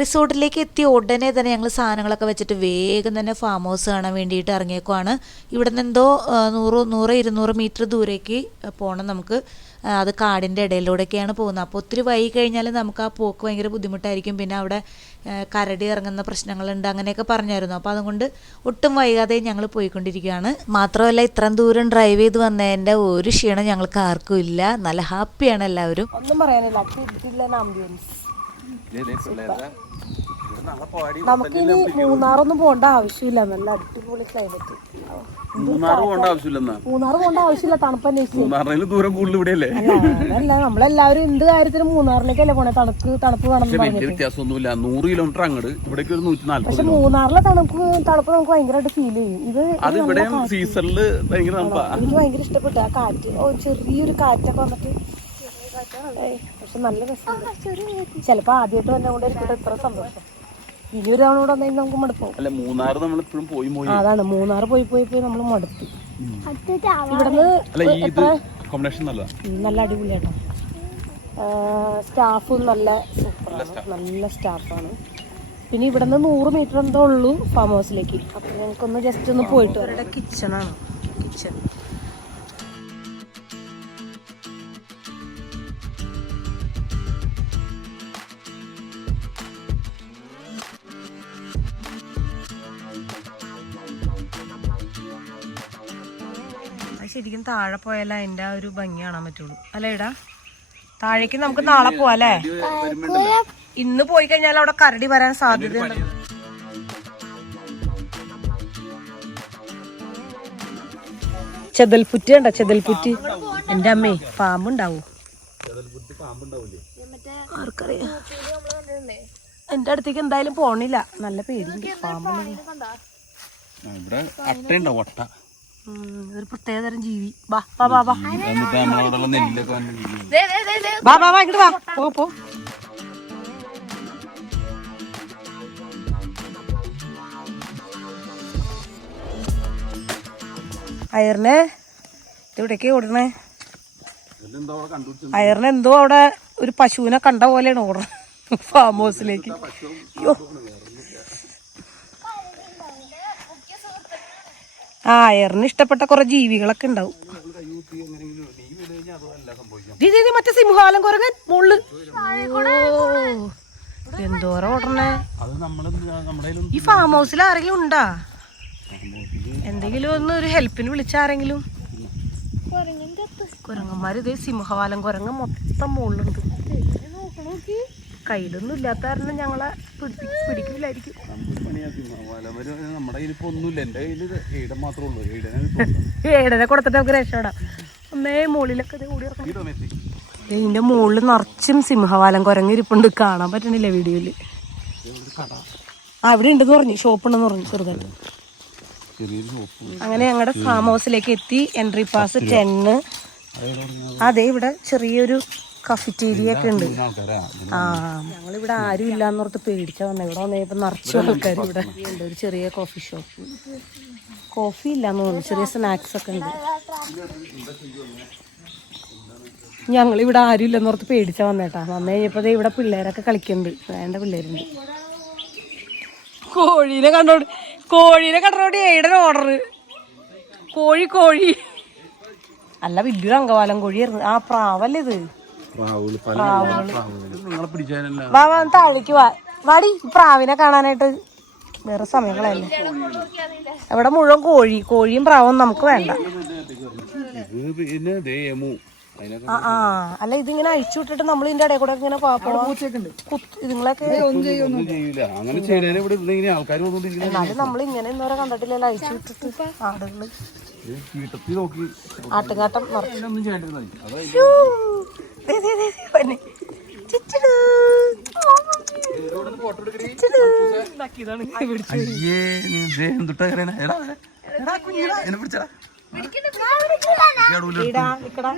റിസോർട്ടിലേക്ക് എത്തിയ ഉടനെ തന്നെ ഞങ്ങൾ സാധനങ്ങളൊക്കെ വെച്ചിട്ട് വേഗം തന്നെ ഫാം ഹൗസ് കാണാൻ വേണ്ടിയിട്ട് ഇറങ്ങിയേക്കുവാണ്. ഇവിടെ നിന്ന് എന്തോ നൂറ് നൂറ് ഇരുന്നൂറ് മീറ്റർ ദൂരേക്ക് പോകണം നമുക്ക്. അത് കാടിന്റെ ഇടയിലൂടെയൊക്കെയാണ് പോകുന്നത്. അപ്പോൾ ഒത്തിരി വൈകി കഴിഞ്ഞാൽ നമുക്ക് ആ പോക്ക് ഭയങ്കര ബുദ്ധിമുട്ടായിരിക്കും. പിന്നെ അവിടെ കരടി ഇറങ്ങുന്ന പ്രശ്നങ്ങളുണ്ട് അങ്ങനെയൊക്കെ പറഞ്ഞായിരുന്നു. അപ്പോൾ അതുകൊണ്ട് ഒട്ടും വൈകാതെ ഞങ്ങൾ പോയിക്കൊണ്ടിരിക്കുകയാണ്. മാത്രമല്ല ഇത്രയും ദൂരം ഡ്രൈവ് ചെയ്ത് വന്നതിന്റെ ഒരു ക്ഷീണം ഞങ്ങൾക്ക് ആർക്കും ഇല്ല. നല്ല ഹാപ്പിയാണ് എല്ലാവരും. ഒന്നും പറയാനില്ല. കിട്ടില്ല ആംബിയൻസ് നമുക്ക് ഇനി മൂന്നാറൊന്നും പോകേണ്ട ആവശ്യമില്ല. നല്ല അടിപൊളി ക്ലൈമറ്റ് മൂന്നാറ് പോകേണ്ട ആവശ്യമില്ലെന്നാ? മൂന്നാർ പോകേണ്ട ആവശ്യമില്ല തണുപ്പ് അന്വേഷിച്ച്. മൂന്നാറിന് ദൂരം കൂടുതൽ ഇവിടെയല്ലേ? അല്ല നമ്മളെല്ലാവരും എന്ത് കാര്യത്തിനും മൂന്നാറിലേക്കല്ലേ പോണേ? തണുപ്പ് തണുപ്പ് വേണം വ്യത്യാസമൊന്നുമില്ല. നൂറ് കിലോമീറ്റർ അങ്ങോട്ട് ഇവിടേക്ക് ഒരു നൂറ്റി നാല്പത് പക്ഷെ മൂന്നാറിലെ തണുപ്പ് തണുപ്പ് നമുക്ക് ഭയങ്കരമായിട്ട് ഫീൽ ചെയ്യും. ഇത് അത് ഇവിടെ സീസണിൽ ഭയങ്കര എനിക്ക് ഭയങ്കര ഇഷ്ടപ്പെട്ടു ആ കാറ്റ്. ഓ ചെറിയൊരു കാറ്റൊക്കെ വന്നിട്ട് പക്ഷെ നല്ല രസമുണ്ട്. ചിലപ്പോ ആദ്യമായിട്ട് വന്ന കൊണ്ട് എനിക്കിട്ട് ഇത്ര സന്തോഷം. ഇനി ഒരു തവണ കൂടെ വന്നെങ്കിൽ നമുക്ക് അല്ല മൂന്നാറ് നമ്മൾ ഇപ്പോഴും പോയി. അതാണ്. മൂന്നാർ പോയി പോയി പോയി നമ്മൾ മടുത്തു. ഇവിടുന്ന് അല്ല ഈ ഇത് കോമ്പിനേഷൻ നല്ല. അടിപൊളിയാട്ടോ. സ്റ്റാഫും നല്ല സൂപ്പറാണ്. നല്ല സ്റ്റാഫാണ്. പിന്നെ ഇവിടുന്ന് നൂറ് മീറ്റർ എന്തോ ഉള്ളൂ ഫാം ഹൗസിലേക്ക് അപ്പൊ ഞങ്ങൾക്കൊന്ന് ജസ്റ്റ് ഒന്ന് പോയിട്ട് വരാം. കിച്ചണാണ് കിച്ചൺ ശരിക്കും താഴെ പോയാലേ അതിന്റെ ആ ഒരു ഭംഗി കാണാൻ പറ്റുള്ളൂ. അല്ലേ ഇടാ താഴേക്ക് നമുക്ക് നാളെ പോവാ അല്ലേ ഇന്ന് പോയി കഴിഞ്ഞാൽ അവിടെ കരടി വരാൻ സാധ്യതയുണ്ട് ചെതൽപുറ്റി ഉണ്ടോ ചെതൽപുറ്റി. എന്റെ അമ്മേ പാമ്പുണ്ടാവൂ? എന്റെ അടുത്തേക്ക് എന്തായാലും പോണില്ല. നല്ല പേടിയുണ്ട്. പാമ്പുണ്ടാവും ഇവിടെ ഒരു പ്രത്യേകതരം ജീവി. വാ വാ വാ. ബാ ബാ ബാ ഇങ്ങോട്ട് വാ പോ പോ. അയറിനെ ഇവിടേക്ക് ഓടണേ അയറിന് എന്തോ അവിടെ ഒരു പശുവിനെ കണ്ട പോലെയാണ് ഓടണം ഫാം ഹൗസിലേക്ക് അയ്യോ ആ എറിന് ഇഷ്ടപ്പെട്ട കുറെ ജീവികളൊക്കെ ഉണ്ടാവും. മറ്റേ സിംഹാലം കുരങ്ങൻ മുള്ളു. എന്തോരം ഓടണേ? അത് നമ്മൾ നമ്മുടെ ഈ ഫാം ഹൗസിൽ ആരെങ്കിലും ഉണ്ടാ? എന്തെങ്കിലും ഒന്ന് ഒരു ഹെൽപ്പിന് വിളിച്ച ആരെങ്കിലും? കുരങ്ങന്മാര് ഇതേ സിംഹവാലം കുരങ്ങ മൊത്തം മുകളിലുണ്ട് കയ്യിലൊന്നും ഇല്ലാത്ത കാരണം ഞങ്ങളെ പിടിപ്പി- നമ്മുടെ കയ്യിൽ ഇപ്പൊ ഒന്നുമില്ല. എന്റെ കയ്യിൽ ഈടം മാത്രമേ ഉള്ളൂ. ഈടനെ ഏടനെ കൊടുത്തിട്ട് നമുക്ക് രക്ഷപ്പെടാം. അമ്മേ മുകളിലൊക്കെ ഇതിന്റെ മുകളിൽ നിറച്ചും സിംഹവാലം കുരങ്ങിരിപ്പുണ്ട്. കാണാൻ പറ്റണില്ല വീഡിയോയിൽ? അവിടെ ഇവിടെ ഉണ്ടെന്ന് പറഞ്ഞു. ഷോപ്പ് ഉണ്ടെന്ന് പറഞ്ഞു ചെറുതായിട്ട്. അങ്ങനെ ഞങ്ങളുടെ ഫാം ഹൗസിലേക്ക് എത്തി. എൻട്രി പാസ് ടെന്ന് അതെ ഇവിടെ ചെറിയൊരു കഫറ്റേരിയ ഒക്കെ ഉണ്ട് ആ. ഞങ്ങളിവിടെ ആരും ഇല്ലാന്നോർത്ത് പേടിച്ചാ വന്നേ. ഇവിടെ വന്നപ്പോ നിറച്ചു ആൾക്കാർ ഇവിടെ ഉണ്ട്. ഒരു ചെറിയ കോഫി ഷോപ്പ് കോഫി ഇല്ലാന്ന് തോന്നുന്നു. ചെറിയ സ്നാക്സ് ഒക്കെ ഉണ്ട്. ഞങ്ങളിവിടെ ആരും ഇല്ലെന്നോർത്ത് പേടിച്ചാ വന്നേട്ടാ. വന്നു കഴിഞ്ഞപ്പോ ഇവിടെ പിള്ളേരൊക്കെ കളിക്കുന്നുണ്ട് വേണ്ട പിള്ളേരുണ്ട്. കോഴീനെ കണ്ടോട് കോഴീനെ കണ്ടോട് ഏടൻ ഓർഡർ കോഴി കോഴി. അല്ല വലിയൊരു അങ്കവാലം കോഴിയായിരുന്നു. ആ പ്രാവല്ലേ ഇത്? വാ വാ താഴേക്ക് വാ. വാടി പ്രാവിനെ കാണാനായിട്ട് വേറെ സമയങ്ങളല്ലേ അവിടെ മുഴുവൻ കോഴി കോഴിയും പ്രാവും നമുക്ക് വേണ്ട. ആ ആ. അല്ല ഇതിങ്ങനെ അഴിച്ചു വിട്ടിട്ട് നമ്മൾ ഇതിന്റെ ഇടയിൽ കൂടെ ഇങ്ങനെ ഇതുങ്ങളൊക്കെ എന്നാലും നമ്മൾ ഇങ്ങനെ ഇന്നോരെ കണ്ടിട്ടില്ലല്ലോ അഴിച്ചു വിട്ടിട്ട്. ആടുകൾ ആട്ടുകാട്ടം നിറച്ചു ഒന്നും ചെയ്യേണ്ടിരുന്ന അതായത് ദേ, ദേ, ദേ, ദേ, വന്നെ. ചിച്ചിടു. ചിച്ചിടു. ഇതാക്കിയതാണ് പിടിച്ചത്. അയ്യേ നീ ദേ എന്തുട്ടാ കരയണെ? എടാ, എടാ കുഞ്ഞിടാ, എന്നെ പിടിച്ചടാ. കേടൂല. ഇടാ, നിക്കടാ.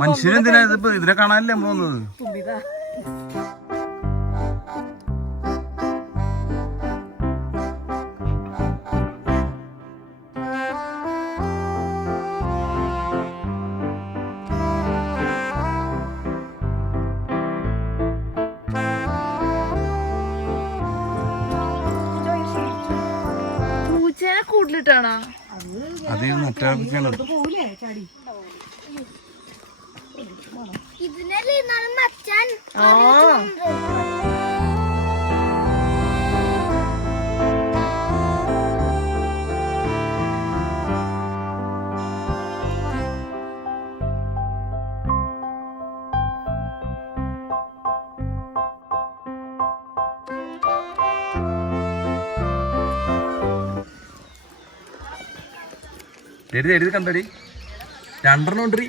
മനുഷ്യനെന്തിനാ ഇതിപ്പോ ഇതിനെ കാണാനല്ലേ നമ്മൾ വന്നത് കിട്ടാണോ അത് മറ്റേ ചാടി? ഇതിനല്ലേ മച്ചാൻ എഴുതി എഴുതി കണ്ടടി. രണ്ടെണ്ണം ഉണ്ടടി.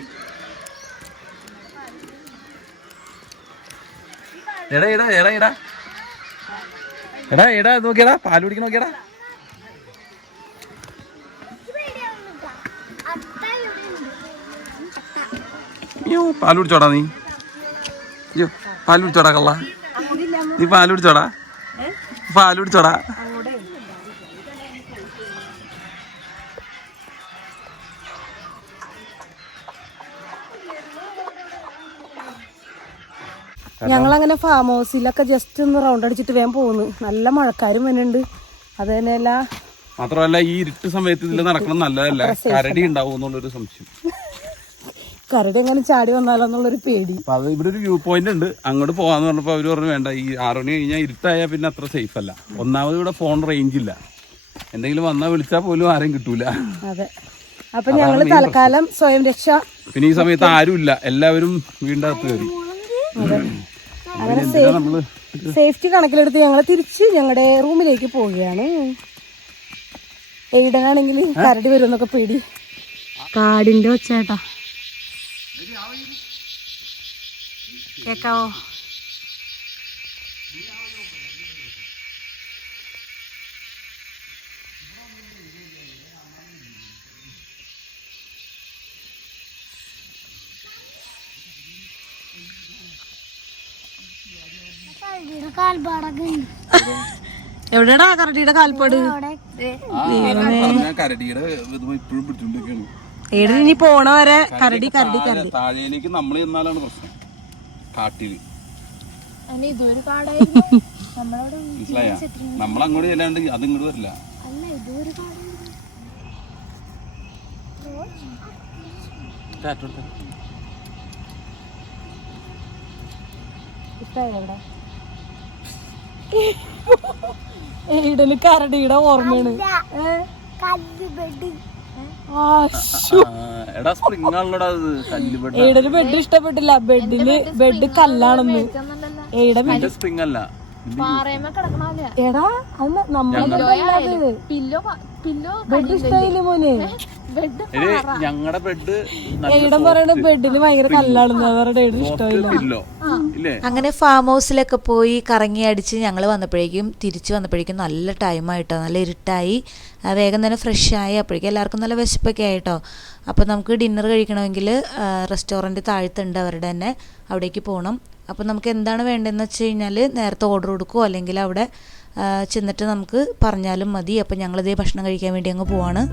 എടാ എടാ എടാ എടാ. എടാ എടാ നോക്കിയടാ പാൽ പിടിക്ക നോക്കിയടാ. അയ്യോ പാൽ കുടിച്ചോടാ നീ. അയ്യോ പാൽ കുടിച്ചോടാ കള്ള. നീ പാൽ കുടിച്ചോടാ? പാൽ കുടിച്ചോടാ. ഞങ്ങളങ്ങനെ ഫാം ഹൗസിലൊക്കെ ജസ്റ്റ് ഒന്ന് റൗണ്ട് അടിച്ചിട്ട് വേഗം പോകുന്നു നല്ല മഴക്കാരും വരുന്നുണ്ട് അത് തന്നെയല്ല. മാത്രമല്ല ഈ ഇരുട്ട് സമയത്ത് ഇതിൽ നടക്കണം നല്ലതല്ല. കരടി ഉണ്ടാവും എന്നുള്ളൊരു സംശയം. കരടി എങ്ങനെ ചാടി വന്നാലോ എന്നുള്ളൊരു പേടി. അപ്പൊ അത് ഇവിടെ ഒരു വ്യൂ പോയിന്റ് ഉണ്ട്. അങ്ങോട്ട് പോവാന്ന് പറഞ്ഞപ്പോ അവർ പറഞ്ഞു വേണ്ട ഈ ആറു മണി കഴിഞ്ഞാൽ ഇരുട്ടായാൽ പിന്നെ അത്ര സേഫ് അല്ല. ഒന്നാമത് ഇവിടെ ഫോൺ റേഞ്ച് ഇല്ല. എന്തെങ്കിലും വന്നാൽ വിളിച്ചാൽ പോലും ആരും കിട്ടൂല. അതെ. അപ്പൊ ഞങ്ങൾ തൽക്കാലം സ്വയം രക്ഷ. പിന്നെ ഈ സമയത്ത് ആരും ഇല്ല എല്ലാവരും വീണ്ടും കയറി. അങ്ങനെ സേഫ്റ്റി കണക്കിലെടുത്ത് ഞങ്ങൾ തിരിച്ച് ഞങ്ങളുടെ റൂമിലേക്ക് പോവുകയാണ്. എവിടെയാണെങ്കിൽ കരടി വരുമെന്നൊക്കെ പേടി. കാടിന്റെ ഒച്ചേട്ടാ കേക്കാവോ? എവിടെയാടാ കരടിയുടെ കാൽപ്പാട്? ഏടെ കരടിയുടെ ഇപ്പോഴും ഇനി പോണ വരെ കരടി കരടി കരടി ഇപ്പൊ നമ്മൾ ചെന്നാലാണ് പ്രശ്നം. കാട്ടിൽ. മനസ്സിലായ? ചെല്ലാണ്ട് വരില്ല കാടായിരുന്നു എയ്ഡന് കരടിയുടെ ഓർമ്മയാണ് കല്ല് ബെഡ് ആ, ആ, എടാ സ്പ്രിങ് ആണല്ലോടാ കരടിയുടെ ഓർമ്മയാണ്. എയ്ഡന് ബെഡ്. ഇഷ്ടപ്പെട്ടില്ല. ബെഡിൽ ബെഡ് കല്ലാണെന്ന്. എന്റെ സ്പ്രിങ് അല്ല എടാ അത് നമ്മളെ പില്ലോ ബെഡ് ഇഷ്ടായില്ലേ മോനെ? ബെഡ് ഞങ്ങളുടെ ബെഡ് എയ്ഡൻ പറയണ ബെഡിന് ഭയങ്കര കല്ലാണെന്ന് അവരുടെ എയ്ഡൻ ഇഷ്ടമില്ല അങ്ങനെ ഫാം ഹൗസിലൊക്കെ പോയി കറങ്ങി അടിച്ച് ഞങ്ങൾ വന്നപ്പോഴേക്കും തിരിച്ചു വന്നപ്പോഴേക്കും നല്ല ടൈമായിട്ടോ നല്ല ഇരുട്ടായി. ആ, വേഗം തന്നെ ഫ്രഷ് ആയി. അപ്പോഴേക്കും എല്ലാവർക്കും നല്ല വിശപ്പൊക്കെ ആയിട്ടോ. അപ്പോൾ നമുക്ക് ഡിന്നർ കഴിക്കണമെങ്കിൽ റെസ്റ്റോറന്റ് താഴ്ത്തുണ്ട് അവരുടെ തന്നെ. അവിടേക്ക് പോകണം അപ്പോൾ നമുക്ക് എന്താണ് വേണ്ടതെന്ന് വെച്ച് കഴിഞ്ഞാൽ നേരത്തെ ഓർഡർ കൊടുക്കുമോ അല്ലെങ്കിൽ അവിടെ ചെന്നിട്ട് നമുക്ക് പറഞ്ഞാലും മതി. അപ്പോൾ ഞങ്ങളിതേ ഭക്ഷണം കഴിക്കാൻ വേണ്ടി അങ്ങ് പോവാണ്.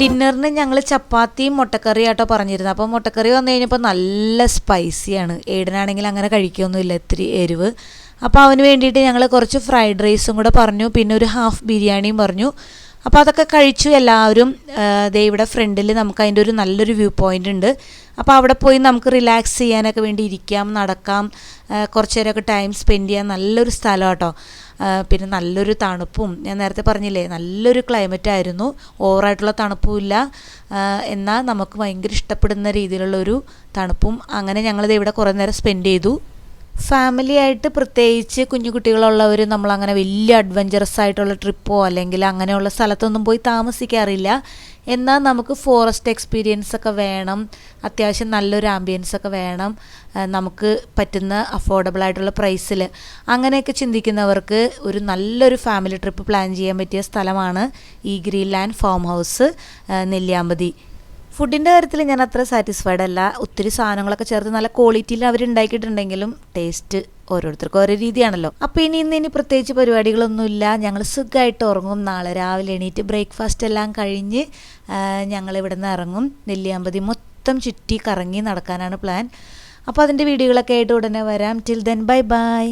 ഡിന്നറിന് ഞങ്ങൾ ചപ്പാത്തിയും മുട്ടക്കറിയും ആട്ടോ പറഞ്ഞിരുന്നത്. അപ്പോൾ മുട്ടക്കറി വന്നു കഴിഞ്ഞപ്പോൾ നല്ല സ്പൈസിയാണ് ഏടനാണെങ്കിൽ അങ്ങനെ കഴിക്കുകയൊന്നുമില്ല ഇത്തിരി എരിവ്. അപ്പോൾ അവന് വേണ്ടിയിട്ട് ഞങ്ങൾ കുറച്ച് ഫ്രൈഡ് റൈസും കൂടെ പറഞ്ഞു. പിന്നെ ഒരു ഹാഫ് ബിരിയാണിയും പറഞ്ഞു. അപ്പോൾ അതൊക്കെ കഴിച്ചു എല്ലാവരും. ദേവിയുടെ ഫ്രണ്ടിൽ നമുക്ക് അതിന്റെ ഒരു നല്ലൊരു വ്യൂ പോയിന്റ് ഉണ്ട്. അപ്പോൾ അവിടെ പോയി നമുക്ക് റിലാക്സ് ചെയ്യാനൊക്കെ വേണ്ടി ഇരിക്കാം നടക്കാം. കുറച്ച് നേരമൊക്കെ ടൈം സ്പെൻഡ് ചെയ്യാൻ നല്ലൊരു സ്ഥലം കേട്ടോ പിന്നെ നല്ലൊരു തണുപ്പും. ഞാൻ നേരത്തെ പറഞ്ഞില്ലേ നല്ലൊരു ക്ലൈമറ്റ് ആയിരുന്നു. ഓവറായിട്ടുള്ള തണുപ്പുമില്ല എന്നാൽ നമുക്ക് ഭയങ്കര ഇഷ്ടപ്പെടുന്ന രീതിയിലുള്ള ഒരു തണുപ്പും. അങ്ങനെ ഞങ്ങളിത് ഇവിടെ കുറേ നേരം സ്പെൻഡ് ചെയ്തു. ഫാമിലി ആയിട്ട് പ്രത്യേകിച്ച് കുഞ്ഞു കുട്ടികളുള്ളവർ നമ്മളങ്ങനെ വലിയ അഡ്വഞ്ചറസ് ആയിട്ടുള്ള ട്രിപ്പോ അല്ലെങ്കിൽ അങ്ങനെയുള്ള സ്ഥലത്തൊന്നും പോയി താമസിക്കാറില്ല. എന്നാൽ നമുക്ക് ഫോറസ്റ്റ് എക്സ്പീരിയൻസ് ഒക്കെ വേണം. അത്യാവശ്യം നല്ലൊരു ആംബിയൻസ് ഒക്കെ വേണം. നമുക്ക് പറ്റുന്ന അഫോർഡബിൾ ആയിട്ടുള്ള പ്രൈസിൽ അങ്ങനെയൊക്കെ ചിന്തിക്കുന്നവർക്ക് ഒരു നല്ലൊരു ഫാമിലി ട്രിപ്പ് പ്ലാൻ ചെയ്യാൻ പറ്റിയ സ്ഥലമാണ് ഈ green land farm house Nelliyampathy. ഫുഡിന്റെ കാര്യത്തിൽ ഞാൻ അത്ര സാറ്റിസ്ഫൈഡ് അല്ല. ഒത്തിരി സാധനങ്ങളൊക്കെ ചേർത്ത് നല്ല ക്വാളിറ്റിയിൽ അവർ ഉണ്ടാക്കിയിട്ടുണ്ടെങ്കിലും ടേസ്റ്റ് ഓരോരുത്തർക്കും ഓരോ രീതിയാണല്ലോ. അപ്പോൾ ഇനി ഇന്ന് ഇനി പ്രത്യേകിച്ച് പരിപാടികളൊന്നുമില്ല. ഞങ്ങൾ സുഖമായിട്ട് ഉറങ്ങും. നാളെ രാവിലെ എണീറ്റ് ബ്രേക്ക്ഫാസ്റ്റ് എല്ലാം കഴിഞ്ഞ് ഞങ്ങൾ ഇവിടെ നിന്ന് ഇറങ്ങും. നെല്ലിയാമ്പതി മൊത്തം ചുറ്റി കറങ്ങി നടക്കാനാണ് പ്ലാൻ അപ്പോൾ അതിന്റെ വീഡിയോകളൊക്കെ ആയിട്ട് ഉടനെ വരാം. Till then bye bye